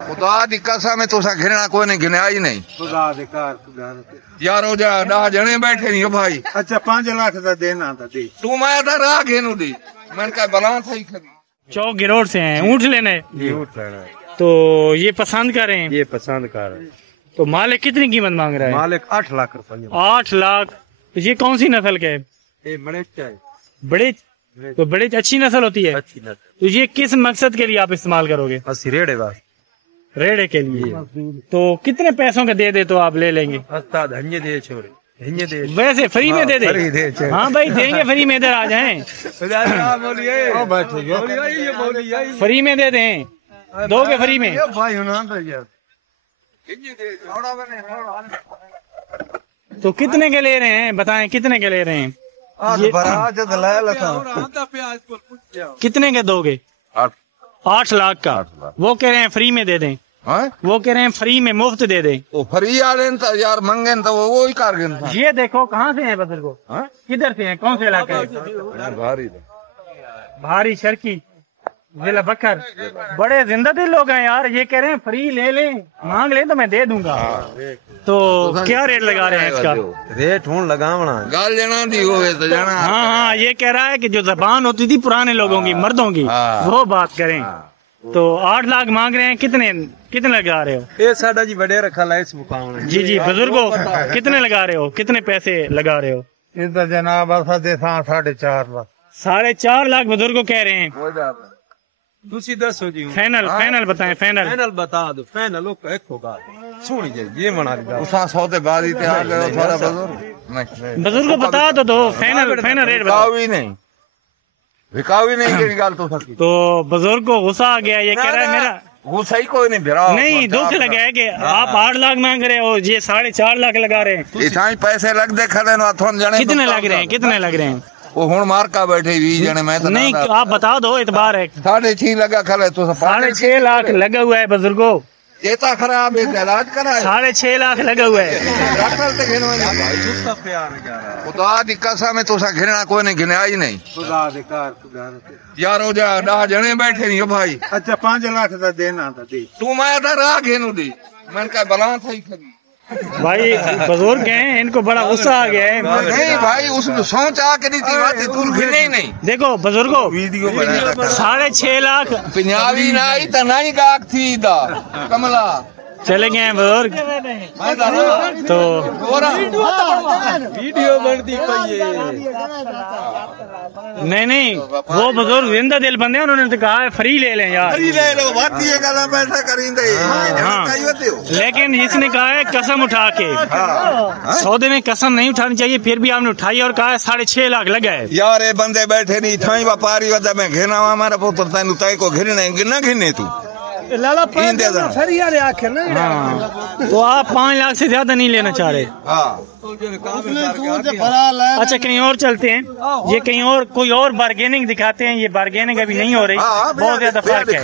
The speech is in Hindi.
खुदा दी कसम है तुसा घिरना कोई नहीं गिनया ही नहीं। खुदा दे कार यार हो जा 10 जने बैठे नहीं भाई। अच्छा 5 लाख का देना था दे तू मैं तो राह घेनू दी मैंने कहा बला था ही खरी। चौक गिरोड से हैं, ऊँट लेने ऊँट लेना है तो ये पसंद कर रहे हैं। ये पसंद कर रहे हैं। तो मालिक कितनी कीमत मांग रहा है? मालिक 8 लाख रुपये। 8 लाख। तो ये कौन सी नस्ल के है? ये बड़े बड़े तो बड़े अच्छी नस्ल होती है। अच्छी नस्ल। तो ये किस मकसद के लिए आप इस्तेमाल करोगे? बस रेड़े बस रेड़े के लिए। तो कितने पैसों के दे तो आप ले लेंगे? धन्य दे छोरे धन्य दे वैसे फ्री में दे दे। हाँ भाई देंगे फ्री में, इधर आ जाएं। फ्री में दे दें, दोगे फ्री में? तो कितने के ले रहे हैं बताएं, कितने के ले रहे हैं? कितने के दोगे? 8 लाख का। वो कह रहे हैं फ्री में दे दें। वो कह रहे हैं फ्री में मुफ्त दे दें। वो फ्री आले यार मंगे तो वो ही कार गिनता। ये देखो कहाँ से हैं बसर को, किधर से हैं, कौन से इलाका है? भारी शर्की जिला बकर। बड़े जिंदा दिल लोग हैं यार। ये कह रहे हैं फ्री ले लें, मांग लें तो मैं दे दूंगा। तो क्या रेट लगा रहे हैं इसका? रेट हूं लगावना गाल जना दी होवे तो जाना। हाँ, ये कह रहा है कि जो जबान होती थी पुराने लोगों की, मर्दों की, वो बात करें। तो 8 लाख मांग रहे हैं, कितने लगा रहे हो? ये साडा जी बड़े रखा ला इस मुकाम। जी बुजुर्गो कितने लगा रहे हो, कितने पैसे लगा रहे हो? इधर जनाब 4.5 लाख। 4.5 लाख बुजुर्गो कह रहे हैं। दूसरी 10 हो जी। फाइनल बताएं। फाइनल बता दो। फाइनल एक होगा सुन ये मना दी उसा सौदे बाद ही तैयार करो थोड़ा बुजुर्ग। बुजुर्गो बता दो फाइनल रेट बताओ। विकाऊ ही नहीं की गाल तो सकी। तो बुजुर्ग को गुस्सा आ गया। ये कह रहा है मेरा वो सही कोई नहीं भिरा नहीं, दुख लगा है कि आप 8 लाख मांग रहे हो, ये 4.5 लाख लगा रहे हैं। इतना पैसे लग दे खड़े ना थोन जने। कितने लग रहे हैं? वो हुण मार का बैठे 20 जने। मैं तो नहीं, आप बता दो इतबार है। 6.5 लगा खड़े तो 6.5 लाख लगा हुआ है बुजुर्गो। चेता खराब है, इलाज करा 6.5 लाख लगा हुआ है। डॉक्टर से खुदा दी कसम है तुसा घिरना कोई नहीं गिनया ही नहीं। खुदा दे कार यार हो जा 10 जने बैठे नहीं भाई। अच्छा 5 लाख का देना था दे। तू मैं तो राह घेनू दी मैंने कहा बला था ही खरी। भाई बुजुर्ग हैं, इनको बड़ा गुस्सा आ गया है। नहीं भाई उसमें सोच आ के नहीं बात तू गिने ही नहीं। देखो बुजुर्गो वीडियो बना 6.5 लाख पंजाबी ना आई तो नहीं गाक थी दा कमला चले गए हैं बुजुर्ग। तो वीडियो बनती नहीं वो बुजुर्ग जिंदा दिल बंदे हैं, उन्होंने तो कहा है फ्री ले लें यार। फ्री ले लो बात ये गला पैसा करेंगे। लेकिन इसने कहा है कसम उठा के। सौदे में कसम नहीं उठानी चाहिए, फिर भी आपने उठाई और कहा है 6.5 लाख लगा है। यार ये बंदे बैठे नहीं थाई व्यापारी वदा में घेना हमारा पुत्र तैनू तय को घिरने ना घिरने तू लाला आखे ना। हाँ, तो आप 5 लाख से ज्यादा नहीं लेना चाह रहे? अच्छा कहीं और चलते हैं, ये कहीं और कोई और बार्गेनिंग दिखाते हैं। ये बार्गेनिंग अभी नहीं हो रही, बहुत ज्यादा फर्क है।